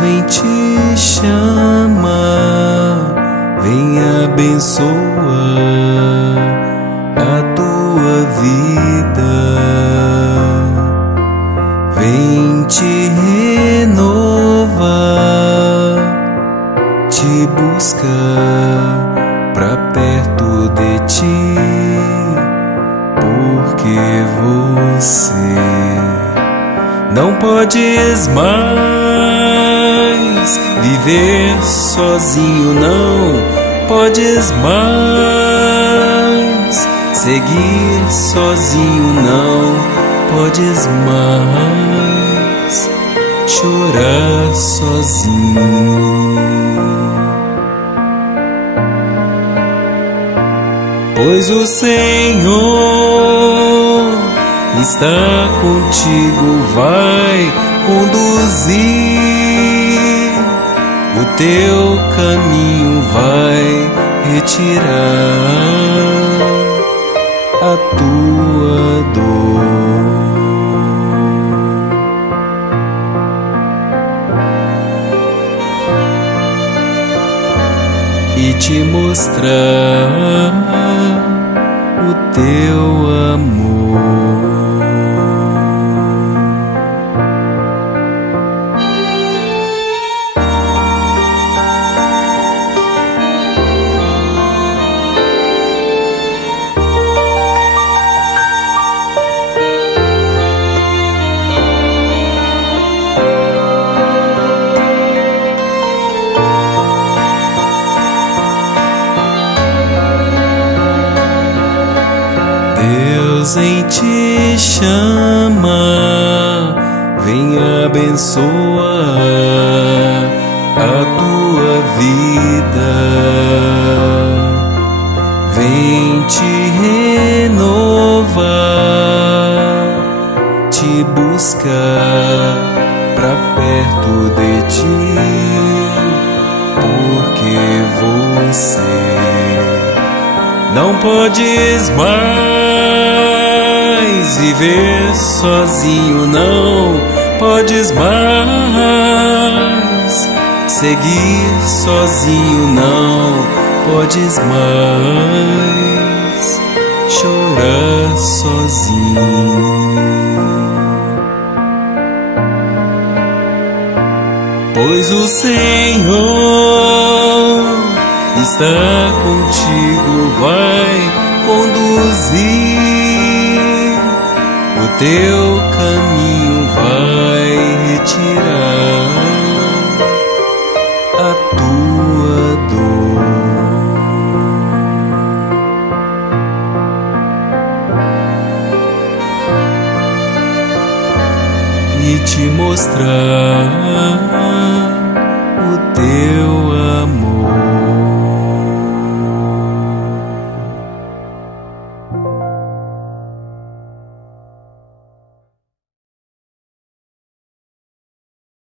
vem te chamar, vem abençoar a tua vida, vem te renovar, te buscar pra perto de ti, porque você não podes mais viver sozinho, não podes mais seguir sozinho, não podes mais chorar sozinho, pois o Senhor está contigo, vai conduzir o teu caminho, vai retirar a tua dor e te mostrar o teu amor. Deus em te chama, vem abençoar a tua vida, vem te renovar, te buscar pra perto de ti, porque você não podes mais viver sozinho, não podes mais seguir sozinho, não podes mais chorar sozinho, pois o Senhor está contigo, vai conduzir o teu caminho, vai retirar a tua dor e te mostrar